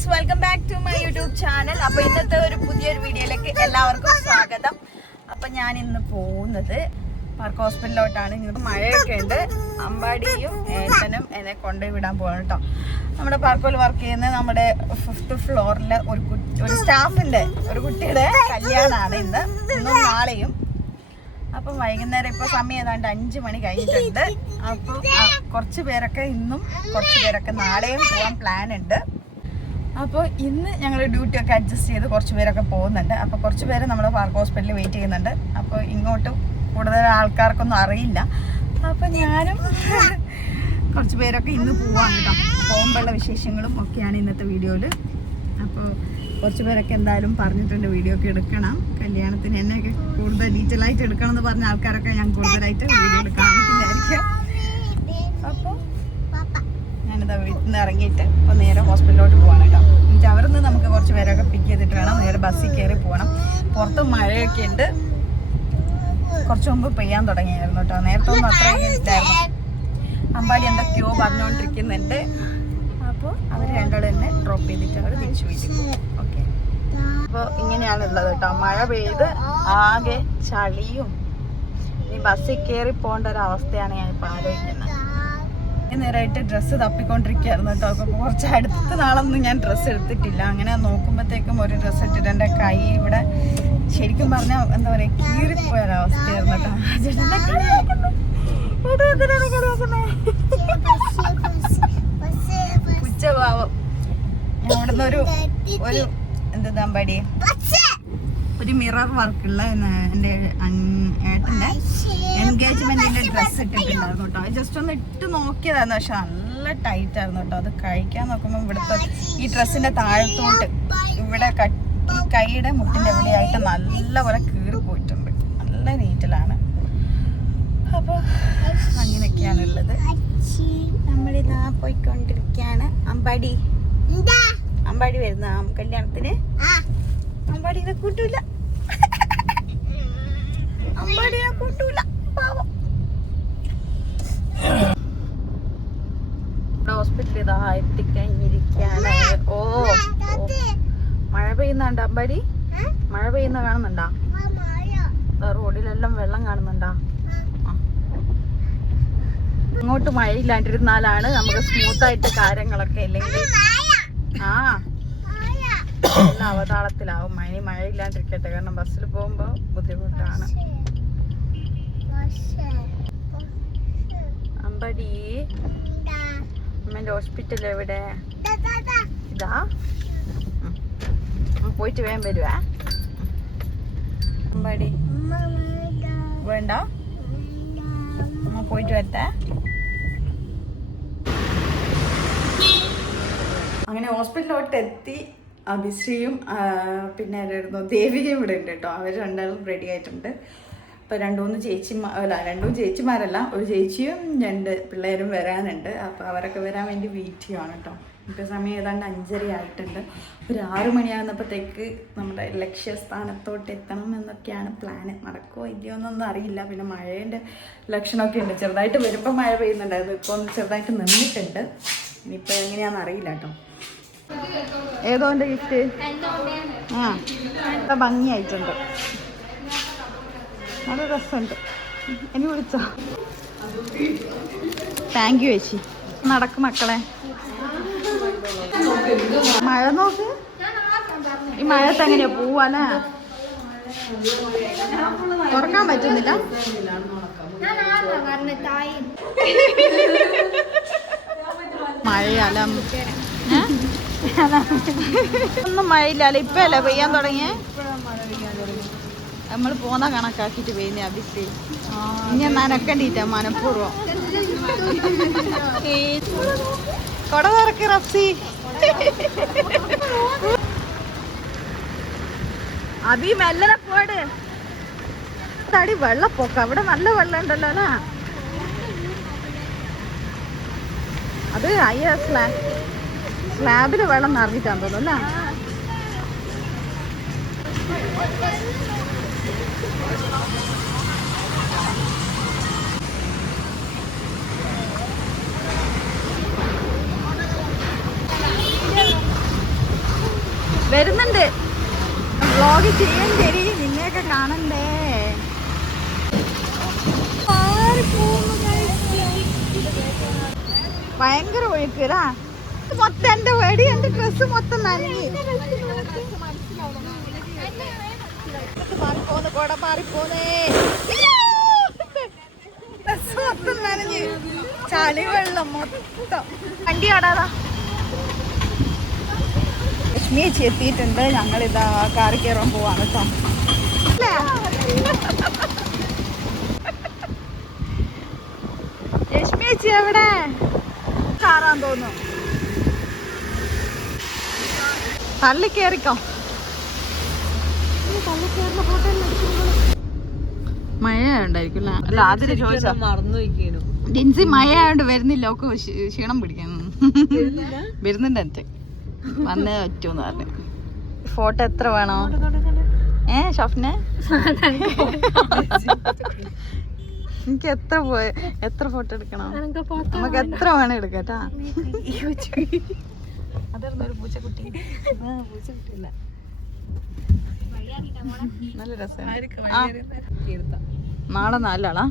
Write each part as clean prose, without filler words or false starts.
Guys, welcome back to my YouTube channel. അപ്പോൾ ഇന്നത്തെ ഒരു പുതിയൊരു വീഡിയോയിലേക്ക് എല്ലാവർക്കും സ്വാഗതം. അപ്പോൾ ഞാൻ ഇന്ന് പോകുന്നത് പാർക്ക് ഹോസ്പിറ്റലിലോട്ടാണ്. ഇങ്ങോട്ട് മഴയൊക്കെ ഉണ്ട്. അമ്പാടിയും ഏട്ടനും എന്നെ കൊണ്ടുപോയി വിടാൻ പോകണം കേട്ടോ. നമ്മുടെ പാർക്കോയിൽ വർക്ക് ചെയ്യുന്ന നമ്മുടെ 5th ഫ്ലോറിലെ ഒരു സ്റ്റാഫിൻ്റെ ഒരു കുട്ടിയുടെ കല്യാണമാണ് ഇന്നും നാളെയും. അപ്പം വൈകുന്നേരം ഇപ്പോൾ സമയം ഏതാണ്ട് 5 മണി കഴിഞ്ഞിട്ടുണ്ട്. അപ്പോൾ കുറച്ച് പേരൊക്കെ ഇന്നും കുറച്ച് പേരൊക്കെ നാളെയും പോകാൻ പ്ലാൻ ഉണ്ട്. അപ്പോൾ ഇന്ന് ഞങ്ങൾ ഡ്യൂട്ടി ഒക്കെ അഡ്ജസ്റ്റ് ചെയ്ത് കുറച്ച് പേരൊക്കെ പോകുന്നുണ്ട്. അപ്പോൾ കുറച്ച് പേര് നമ്മുടെ പാർക്ക് ഹോസ്പിറ്റലിൽ വെയിറ്റ് ചെയ്യുന്നുണ്ട്. അപ്പോൾ ഇങ്ങോട്ട് കൂടുതൽ ആൾക്കാർക്കൊന്നും അറിയില്ല. അപ്പോൾ ഞാനും കുറച്ച് പേരൊക്കെ ഇന്ന് പോവാണ് കേട്ടോ. പോകുമ്പോഴുള്ള വിശേഷങ്ങളും ഒക്കെയാണ് ഇന്നത്തെ വീഡിയോയിൽ. അപ്പോൾ കുറച്ച് പേരൊക്കെ എന്തായാലും പറഞ്ഞിട്ടുണ്ട് വീഡിയോ ഒക്കെ എടുക്കണം, കല്യാണത്തിന് എന്നെയൊക്കെ കൂടുതൽ ഡീറ്റെയിൽ ആയിട്ട് എടുക്കണം എന്ന് പറഞ്ഞ ആൾക്കാരൊക്കെ ഞാൻ കൂടുതലായിട്ട് വീഡിയോയിൽ കാണിക്കുന്നതായിരിക്കും. അപ്പോൾ ഞാനിതാ വീട്ടിൽ നിന്ന് ഇറങ്ങിയിട്ട് ഇപ്പോൾ നേരെ ഹോസ്പിറ്റലിലോട്ട് പോകണം കേട്ടോ. എന്നിട്ട് അവിടെ നിന്ന് നമുക്ക് കുറച്ച് പേരൊക്കെ പിക്ക് ചെയ്തിട്ട് വേണം നേരെ ബസ്സിൽ കയറി പോകണം. പുറത്ത് മഴയൊക്കെ ഉണ്ട്. കുറച്ച് മുമ്പ് പെയ്യാൻ തുടങ്ങിയായിരുന്നു കേട്ടോ. നേരത്തെ ഒന്നും അത്രയും ഇല്ലായിരുന്നു. അമ്പാടി എന്തൊക്കെയോ പറഞ്ഞുകൊണ്ടിരിക്കുന്നുണ്ട്. അപ്പോൾ അവർ രണ്ടാളും എന്നെ ഡ്രോപ്പ് ചെയ്തിട്ട് അവർ തിരിച്ചു വീട്ടിൽ പോകും. ഓക്കെ, അപ്പോൾ ഇങ്ങനെയാണുള്ളത് കേട്ടോ. മഴ പെയ്ത് ആകെ ചളിയും ഈ ബസ്സിൽ കയറി പോകേണ്ട ഒരു അവസ്ഥയാണ് ഞാനിപ്പോൾ ആലോചിക്കുന്നത്. നേരമായിട്ട് ഡ്രസ്സ് തപ്പിക്കൊണ്ടിരിക്കുകയായിരുന്നു കേട്ടോ. അപ്പോൾ കുറച്ച് അടുത്ത നാളൊന്നും ഞാൻ ഡ്രസ്സ് എടുത്തിട്ടില്ല. അങ്ങനെ നോക്കുമ്പോഴത്തേക്കും ഒരു ഡ്രസ്സ് ഇട്ടിട്ട് എൻ്റെ കൈ ഇവിടെ ശരിക്കും പറഞ്ഞാൽ എന്താ പറയുക കീറിപ്പോയൊരവസ്ഥയായിരുന്നു കേട്ടോ. ഉച്ചഭാവം അവിടുന്ന് ഒരു എന്താ പടി ഒരു മിറർ വർക്കുള്ള എൻ്റെ ഏട്ടൻ്റെ എൻഗേജ്മെന്റിന്റെ ഡ്രസ്സ് ഇട്ടിട്ടുണ്ടായിരുന്നു കേട്ടോ. ജസ്റ്റ് ഒന്ന് ഇട്ട് നോക്കിയതായിരുന്നു, പക്ഷെ നല്ല ടൈറ്റ് ആയിരുന്നു കേട്ടോ. അത് കഴിക്കാൻ നോക്കുമ്പോൾ ഇവിടുത്തെ ഈ ഡ്രസ്സിന്റെ താഴത്തോട്ട് ഇവിടെ ഈ കൈയുടെ മുട്ടിന്റെ എവിടെയായിട്ട് നല്ലപോലെ കീറി പോയിട്ടുണ്ട്. നല്ല നീറ്റിലാണ്. അപ്പോൾ അങ്ങനെയൊക്കെയാണ് ഉള്ളത്. നമ്മളിതാ പോയിക്കൊണ്ടിരിക്കുകയാണ്. അമ്പാടി വരുന്ന കല്യാണത്തിന് അമ്പാടിനെ കൂട്ടൂല, അമ്പാടിനെ കൂട്ടൂല പാവം. ഹോസ്പിറ്റലിൽ ഇതാ എത്തിക്കഴിഞ്ഞിരിക്കുകയാണ്. ഓ മഴ പെയ്യുന്നുണ്ടോ അമ്പാടി? മഴ പെയ്യുന്ന കാണുന്നുണ്ടോ? റോഡിലെല്ലാം വെള്ളം കാണുന്നുണ്ടോ? ഇങ്ങോട്ട് മഴയില്ലാണ്ടിരുന്നാലാണ് നമുക്ക് സ്മൂത്തായിട്ട് കാര്യങ്ങളൊക്കെ. ഇല്ലെങ്കിൽ നല്ല അവതാളത്തിലാവും. മഴയില്ലാണ്ടിരിക്കട്ടെ, കാരണം ബസ്സിൽ പോകുമ്പോൾ ബുദ്ധിമുട്ടാണ്. അമ്പടി അമ്മേന്റെ ഹോസ്പിറ്റൽ എവിടെ? ഇതാ, പോയിട്ട് വേഗം വരുവേ. അമ്പടി വേണ്ട, അമ്മ പോയിട്ട് വരട്ടെ. അങ്ങനെ ഹോസ്പിറ്റലിലോട്ട് എത്തി. അഭിശ്രീയും പിന്നെ ആരായിരുന്നു ദേവികയും ഇവിടെ ഉണ്ട് കേട്ടോ. അവർ രണ്ടാളും റെഡി ആയിട്ടുണ്ട്. ഇപ്പോൾ രണ്ടും ചേച്ചിമാരല്ല, ഒരു ചേച്ചിയും 2 പിള്ളേരും വരാനുണ്ട്. അപ്പോൾ അവരൊക്കെ വരാൻ വേണ്ടി വെയിറ്റ് ചെയ്യുകയാണ് കേട്ടോ. ഇപ്പോൾ സമയം ഏതാണ്ട് 5:30 ആയിട്ടുണ്ട്. ഒരു 6 മണിയാകുന്നപ്പോഴത്തേക്ക് നമ്മുടെ ലക്ഷ്യസ്ഥാനത്തോട്ട് എത്തണം എന്നൊക്കെയാണ് പ്ലാന്. നടക്കുമോ ഇല്ലയോ എന്നൊന്നും അറിയില്ല. പിന്നെ മഴേൻ്റെ ലക്ഷണമൊക്കെ ഉണ്ട്. ചെറുതായിട്ട് വരുമ്പോൾ മഴ പെയ്യുന്നുണ്ടായിരുന്നു. ഇപ്പോൾ ഒന്ന് ചെറുതായിട്ട് നിന്നിട്ടുണ്ട്. ഇനിയിപ്പോൾ എങ്ങനെയാണെന്ന് അറിയില്ല കേട്ടോ. ഏതോ എൻ്റെ ഗിഫ്റ്റ് ഭംഗിയായിട്ടുണ്ട്, നല്ല രസമുണ്ട്. എന്നെ വിളിച്ചോ? താങ്ക് യു ചേച്ചി. നടക്കും മക്കളെ. മഴ നോക്ക്, ഈ മഴത്ത് എങ്ങനെയാ പോവാല്ലേ? തുറക്കാൻ പറ്റുന്നില്ല. മഴയല്ല, ഒന്നും മഴയില്ലല്ലോ. ഇപ്പം അല്ലേ പെയ്യാൻ തുടങ്ങിയേ? നമ്മൾ പോന്ന കണക്കാക്കിയിട്ട് പെയ്യുന്നേ അഭിഷേ. ഇനി നനക്കണ്ടിട്ടാ മനഃപൂർവ്വം. കൊട തുറക്ക് റഫ്സി. അഭി മെല്ലനെ പോട്. തടി വെള്ളപ്പൊക്ക, അവിടെ നല്ല വെള്ളം ഉണ്ടല്ലോ അല്ലേ? അത് അയ്യ സ്ലാബില് വെള്ളം നിറഞ്ഞിട്ടാന്ന് തോന്നുന്നു അല്ലേ? വരുന്നുണ്ട്. വ്ളോഗ് ചെയ്യണ്ടേ, നിന്നെയൊക്കെ കാണണ്ടേ. ഭയങ്കര ഒഴുക്കടാ. മൊത്തം എന്റെ വെടി, എന്റെ ഡ്രസ് മൊത്തം നനഞ്ഞ്. മാറിപ്പോന്ന്, കൊട മാറിപ്പോന്നേ. ഡ്രസ് മൊത്തം നനഞ്ഞ്, ചളി വെള്ളം മൊത്തം. വണ്ടി ആടാതാ. ലക്ഷ്മി ചേച്ചി എത്തിയിട്ടുണ്ട്. ഞങ്ങളിതാ കാറി കയറാൻ പോവാണ് കേട്ടോ. ലക്ഷ്മി ചേച്ചി എവിടെ? കാറാൻ തോന്നുന്നു. തള്ളി കയറിക്കോ. മഴ ഉണ്ടായിരിക്കും അല്ല? അതിന് ചോദിച്ചാ മറന്നു വയ്ക്കാനു. ഡിൻസി മഴ ആയോണ്ട് വരുന്നില്ല, ഒക്കെ ക്ഷീണം പിടിക്കുന്നു. വരുന്നുണ്ട് എന്റെ വന്നേ പറ്റൂന്ന് പറഞ്ഞു. ഫോട്ടോ എത്ര വേണോ? ഷഫ്നെ എനിക്ക് എത്ര ഫോട്ടോ എടുക്കണം? നമുക്ക് എത്ര വേണം എടുക്കട്ടാ. അതായിരുന്നു ഒരു പൂച്ചക്കുട്ടി. പൂച്ചക്കുട്ടിയില്ല, നല്ല രസമാണ്. നാളെ 4 ആളാ.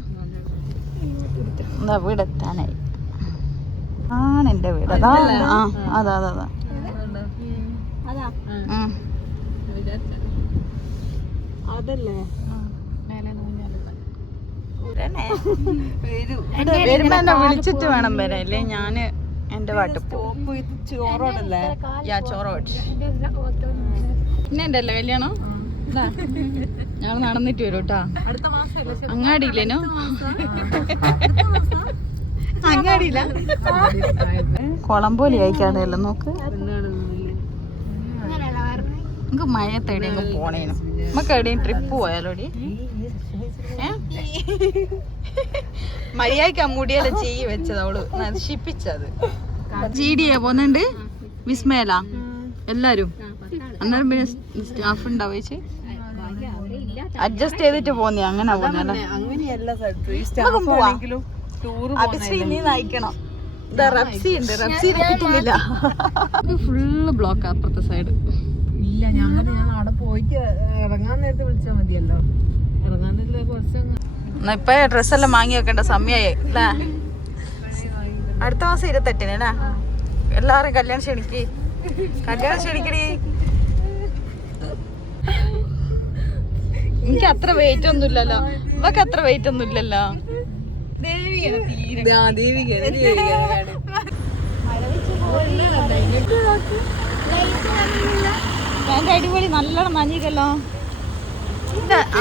എന്താ വീടെത്താനായി ആണ് എന്റെ വീട്. അതാ അതാ അതാ അതാ. അതല്ലേ വരുമ്പോ എന്നെ വിളിച്ചിട്ട് വേണം വരാൻ, ഇല്ലേ ഞാന് എന്റെ പാട്ട് പോവും. ചോറോടല്ലേ? ചോറോട് പിന്നെ എന്റെ അല്ലേ കല്യാണം. ഞങ്ങൾ നടന്നിട്ട് വരും കേട്ടാ. അങ്ങാടിയില്ലേനോ? അങ്ങാടിയില്ല, കൊളംപോലി അയക്കാതെയല്ലോ. നോക്ക്, നമുക്ക് മഴയത്ത് എവിടെയെങ്കിലും പോണേനും. നമുക്ക് എവിടെയും ട്രിപ്പ് പോയാലോടി. മര്യാദക്ക് മുടിയെല്ലാം ചെയ്യി വെച്ചത് അവള് നശിപ്പിച്ചത്. GDA പോന്നുണ്ട്, വിസ്മയല എല്ലാരും. അന്നേരം പിന്നെ സ്റ്റാഫ് ഉണ്ടാവേച്ച് അഡ്ജസ്റ്റ് ചെയ്തിട്ട് പോന്നേ. അങ്ങനെ പോന്നല്ലേ? നീ നയിക്കണം. റബ്സി ഉണ്ട്, റബ്സിനെ കിട്ടുന്നില്ല. ഫുള്ള് ബ്ലോക്ക് അപ്പുറത്തെ സൈഡ്. ഇല്ല, ഞാൻ അവിടെ പോയിട്ട് ഇറങ്ങാൻ നേരത്തെ വിളിച്ചാൽ മതിയല്ലോ. ഇറങ്ങാനില്ല കുറച്ച്. ഇപ്പൊ ഡ്രസ്സെല്ലാം വാങ്ങി വെക്കേണ്ട സമയായി അല്ലേ? അടുത്ത മാസം 28-ന് അല്ലേ? എല്ലാരും കല്യാണം ക്ഷണിക്ക്, കല്യാണം ക്ഷണിക്കടി. എനിക്ക് അത്ര വെയിറ്റ് ഒന്നും ഇല്ലല്ലോ. ഇവക്ക് അത്ര വെയിറ്റ് ഒന്നും ഇല്ലല്ലോ. എന്റെ അടിപൊളി നല്ലോണം നനഞ്ഞിക്കല്ലോ.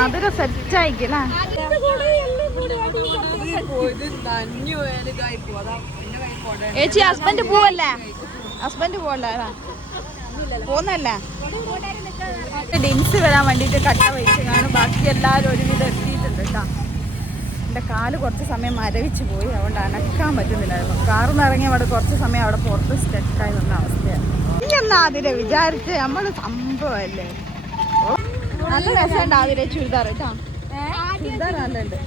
അതൊരു സെറ്റ് ആയിക്കല്ലേ? ചേച്ചി ഹസ്ബൻഡ് പോവല്ലേ? ഹസ്ബൻഡ് പോവല്ലേ? പോന്നല്ലേ? ഡിൻസ് വരാൻ വേണ്ടിട്ട് കട്ട വെച്ച് കാണും. ബാക്കി എല്ലാവരും ഒരുവിധം എത്തിയിട്ടുണ്ട് കേട്ടോ. എൻ്റെ കാല് കുറച്ച് സമയം മരവിച്ച് പോയി, അതുകൊണ്ട് അനക്കാൻ പറ്റുന്നില്ലായിരുന്നു. കാറിൽ നിന്ന് ഇറങ്ങി അവിടെ കുറച്ച് സമയം അവിടെ പുറത്ത് സ്റ്റക്കായി വന്ന അവസ്ഥയാണ്. നീ എന്നാ അതിനെ വിചാരിച്ച് നമ്മള് സംഭവല്ലേ. നല്ല രസമുണ്ട് അതിലെ ചുരിദാർ കേട്ടോ. ചുരിദാർ നല്ലുണ്ട്,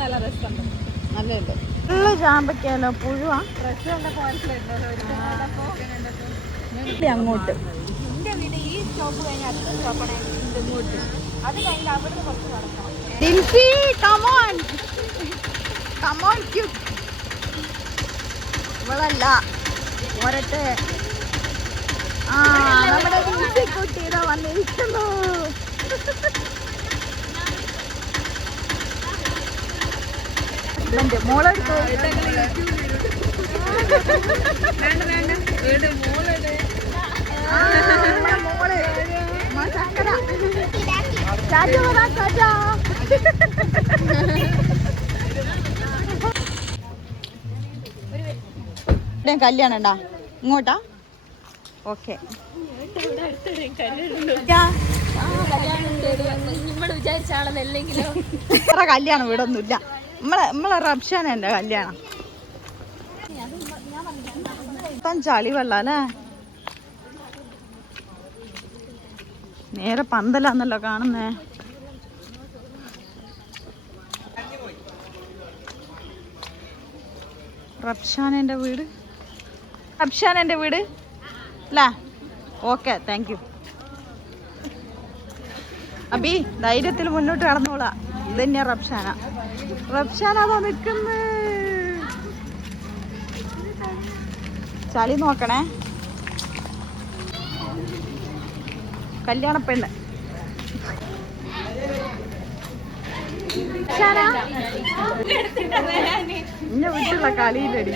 നല്ല രസമുണ്ട്, നല്ലുണ്ട്. ഫുള്ള ചാമ്പയ്ക്കാലോ പുഴുവാ. അങ്ങോട്ട് ഇവളല്ല ഒരട്ടെ. നമ്മുടെ കുട്ടി ഇതാ വന്നിരിക്കുന്നു. മോളെടുത്തു. കല്യാണം ഉണ്ടാ ഇങ്ങോട്ടാ? ഓക്കെ, കല്യാണം ഇവിടെ ഒന്നുമില്ല. നമ്മളെ റബ്ഷാന എന്റെ കല്യാണം. ചളി വെള്ളം അല്ലേ? നേരെ പന്തലാന്നല്ലോ കാണുന്നേ. റബ്ഷാനെന്റെ വീട്, റബ്ഷാനെന്റെ വീട് അല്ലേ? Okay, thank you. അബി ധൈര്യത്തിൽ മുന്നോട്ട് കടന്നോളാ. ഇത് തന്നെയാ റബ്ഷാന. റബ്ഷാന അതാ നിൽക്കുന്നു. ചളി നോക്കണേ. കല്യാണ പെണ്ണ് ഇന്നെ വിട്ടുള്ള കളിയിലടി.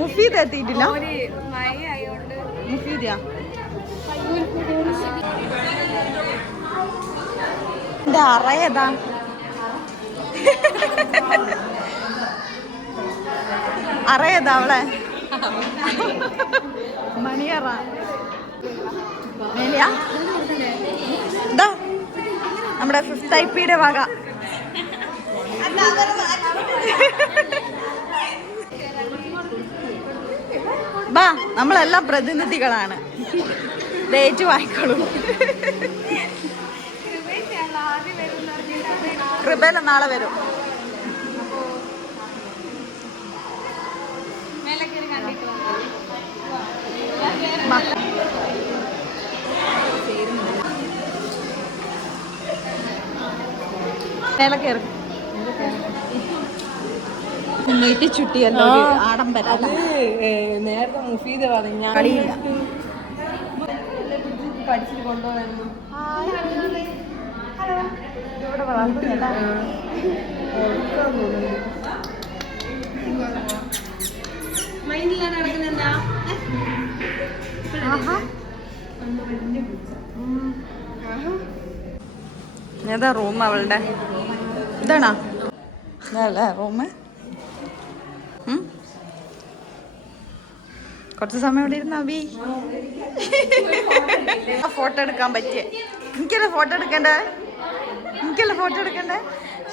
മുഫീദ് എത്തിയിട്ടില്ല. മുഫീദിയാ എന്റെ അറയതാ. അറയതാ അവളെ മണിയറ മേലിയാ. ഇതാ നമ്മുടെ 5th IP-യുടെ വക. ബാ നമ്മളെല്ലാം പ്രതിനിധികളാണ്. ഡേറ്റ് വാങ്ങിക്കോളൂ. കൃപേല നാളെ വരും. മേലെ കയറി നീട്ടി ചുട്ടിയല്ലോ ആഡംബരം. നേരത്തെ മുഫീദ് പറഞ്ഞു കളിയില്ല. പഠിച്ചിട്ട് കൊണ്ടുപോകാനും ഇവിടെ വളർത്തുന്നില്ല. മൈൻഡിലാണ് നടക്കുന്നെന്താ. ഏതാ റൂം അവളുടെ? ഇതാണോ ഇതല്ലേ റൂമ്? കുറച്ച് സമയം ഇവിടെ ഇരുന്ന അബി ഫോട്ടോ എടുക്കാൻ പറ്റിയ. എനിക്കല്ലേ ഫോട്ടോ എടുക്കണ്ടേ? എനിക്കല്ലേ ഫോട്ടോ എടുക്കണ്ടേ?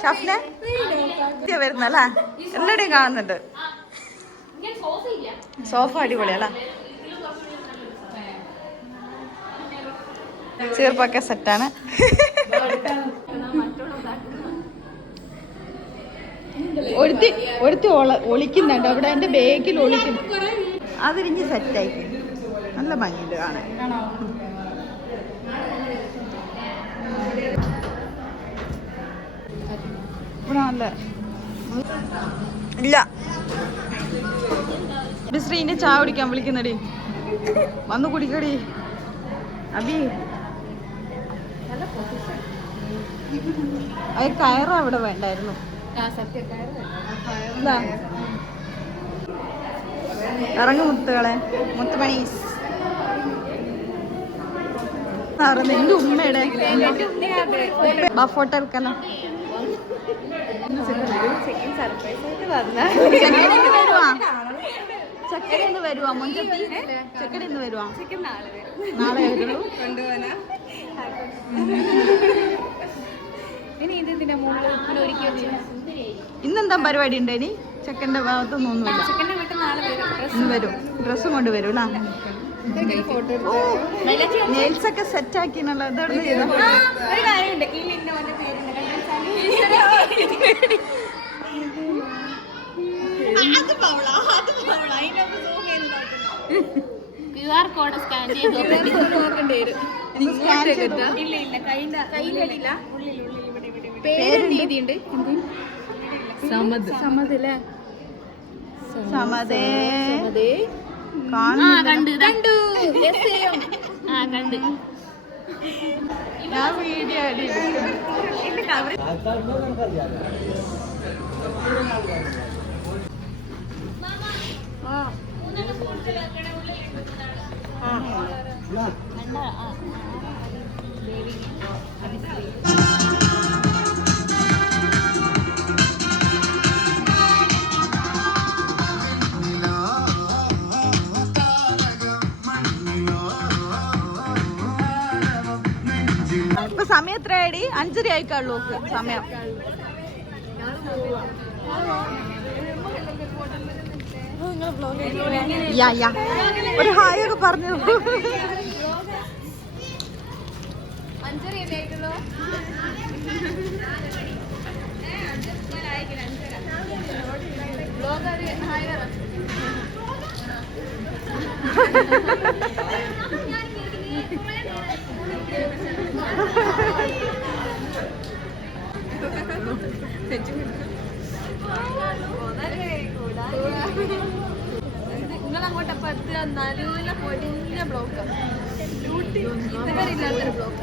ഷഫ്നെ വരുന്നല്ലേ? എല്ലാടെയും കാണുന്നുണ്ട്. സോഫ അടിപൊളിയല്ല? ചെറുപ്പൊക്കെ സെറ്റാണ്. ഒരുത്തി ഒളിക്കുന്നുണ്ട് അവിടെ. എന്റെ ബാഗിൽ ഒളിക്കുന്നു. അതിരിഞ്ഞ് സെറ്റായി നല്ല ഭംഗിയുണ്ട് കാണാൻ. ഇവിടെ നല്ല ഇല്ല. ശ്രീന്റെ ചായ കുടിക്കാൻ വിളിക്കുന്നടി. വന്നു കുടിക്കടി അബി. അത് കയറും അവിടെ വേണ്ടായിരുന്നു. ഇറങ്ങു മുത്തുകളെ. മുത്തുമണീസ് എന്റെ ഉമ്മയുടെ ഫോട്ടോ എടുക്കല്ലോ. ചക്കരന്ന് വരുവാ മുഞ്ചത്തി. ചക്കരന്ന് വരുവാ. നാളെ വരുള്ളൂ. ഇന്നെന്താ പരിപാടി ഉണ്ട്? ഇനി ചെക്കൻ്റെ ഭാഗത്തൊന്നും ഒന്നുമില്ല. ഇന്ന് വരും. ഡ്രസ്സും കൊണ്ട് വരും അല്ലേ? നെയിൽസ് ഒക്കെ സെറ്റ് ആക്കിനല്ലോ. ഇതോട് ചെയ്തോ? QR കോഡ് സ്കാൻ ചെയ്ത് നോക്കേണ്ടി വരും. പേരെഴുതിയിട്ടുണ്ട്. സമദ് അല്ലേ? സമദേ കണ്ടു കണ്ട് ഞാൻ വീഡിയോ ഇപ്പൊ സമയം എത്രയായി? 5:30 ആയിക്കാളൂ സമയം. ഒരു ഹായ് ഒക്കെ പറഞ്ഞു. നിങ്ങളങ്ങോട്ടപ്പോ എത്തുക നല്ല പൊടിഞ്ഞ ബ്ലോക്കാണ് ഇതുവരെ ഇല്ലാത്തൊരു ബ്ലോക്ക്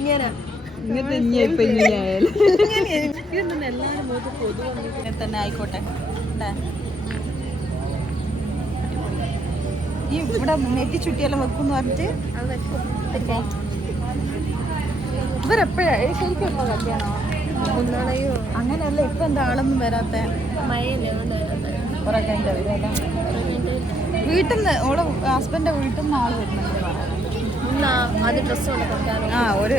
ഇങ്ങനെ തന്നെ ആയിക്കോട്ടെ ഈ ഇവിടെ നെറ്റി ചുറ്റിയെല്ലാം വെക്കുന്ന് പറഞ്ഞിട്ട് ഇവരെപ്പോഴാ ശരിക്കുള്ള കല്യാണോ അങ്ങനെയല്ല ഇപ്പൊ എന്താ ആളൊന്നും വരാത്ത കുറെ കഴിഞ്ഞ വരുമല്ലേ വീട്ടിൽ നിന്ന് ഓളെ ഹസ്ബൻഡിന്റെ വീട്ടിൽ നിന്ന് ആള് വരുന്നുണ്ട് അത് ഡ്രസ്സ് കൊണ്ട് കൊടുക്കാനോ ആ ഒരു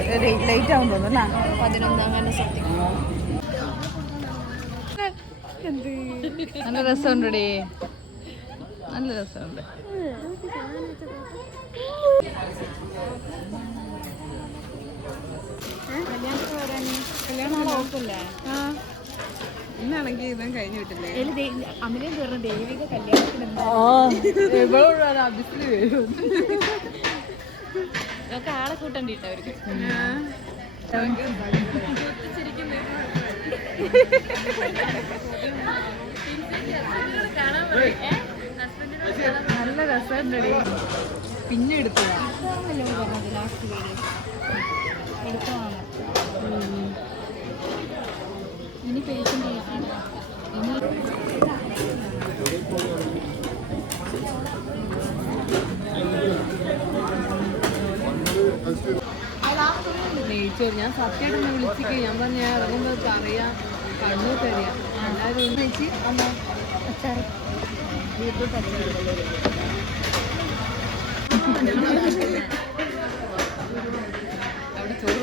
ലേറ്റ് ആവും തോന്നുന്നു അല്ലേ 11 അങ്ങനെ സംതിങ് നല്ല രസമുണ്ടടി നല്ല രസമുണ്ട് ഇന്നാണെങ്കിൽ ഇതും കഴിഞ്ഞു വിട്ടില്ലേ അമലും തീർന്ന ദൈവിക കല്യാണത്തിന് ഇതൊക്കെ ആളെ കൂട്ടണ്ടിട്ടോ അവർക്ക് നല്ല രസമുണ്ടടി പിന്നെ എടുത്തു ലാസ്റ്റ് വീഡിയോ എടുത്തതാണ് ഇനി പേഷ്യൻ്റ് ഇനി നെയ്ച്ചോറ് ഞാൻ സത്യമായിട്ട് വിളിച്ചിട്ട് ഞാൻ പറഞ്ഞ ഇറങ്ങുമ്പോൾ അറിയാം കണ്ണൂർ തരിക എല്ലാവരും വെച്ച് അവിടെ ചോറ്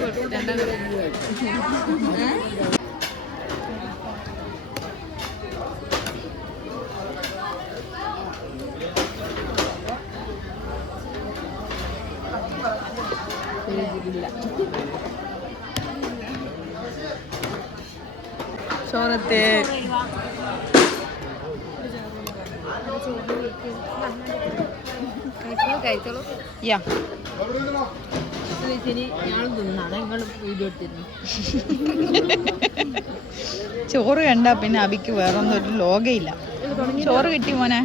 ചോറത്തെ കഴിച്ചോളൂ യാ ഞാൻ തിന്നാണ് നിങ്ങൾ വീഡിയോ എടുത്തിരുന്നു ചോറ് കണ്ടാ പിന്നെ അബിക്ക് വേറൊന്നും ഒരു ലോകയില്ല ചോറ് കിട്ടി മോനെ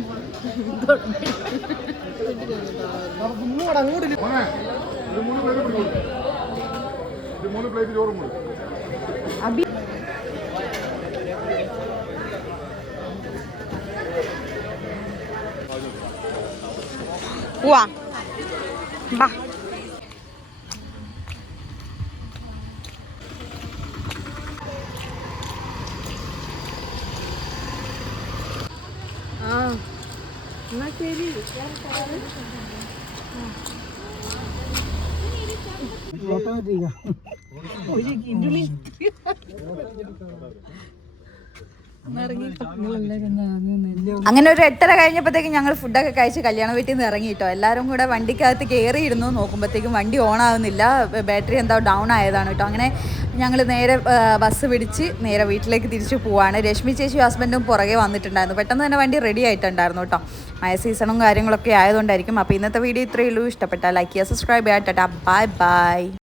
അബി വാ ബാ എന്നാ ശരി അങ്ങനെ ഒരു 8:30 കഴിഞ്ഞപ്പോഴത്തേക്കും ഞങ്ങൾ ഫുഡൊക്കെ കഴിച്ച് കല്യാണ വീട്ടിൽ നിന്ന് ഇറങ്ങിയിട്ടോ എല്ലാവരും കൂടെ വണ്ടിക്കകത്ത് കയറിയിരുന്നു നോക്കുമ്പോഴത്തേക്കും വണ്ടി ഓൺ ആവുന്നില്ല ബാറ്ററി എന്തോ ഡൗൺ ആയതാണ് കേട്ടോ അങ്ങനെ ഞങ്ങൾ നേരെ ബസ് പിടിച്ച് നേരെ വീട്ടിലേക്ക് തിരിച്ചു പോവാണ് രശ്മി ചേച്ചി ഹസ്ബൻഡും പുറകെ വന്നിട്ടുണ്ടായിരുന്നു പെട്ടെന്ന് തന്നെ വണ്ടി റെഡി ആയിട്ടുണ്ടായിരുന്നു കേട്ടോ മഴ സീസണും കാര്യങ്ങളൊക്കെ ആയതുകൊണ്ടായിരിക്കും അപ്പോൾ ഇന്നത്തെ വീഡിയോ ഇത്രയേ ഉള്ളൂ ഇഷ്ടപ്പെട്ടാൽ ലൈക്ക് ചെയ്യുക സബ്സ്ക്രൈബ് ചെയ്യാം ടാറ്റാ ബൈ ബൈ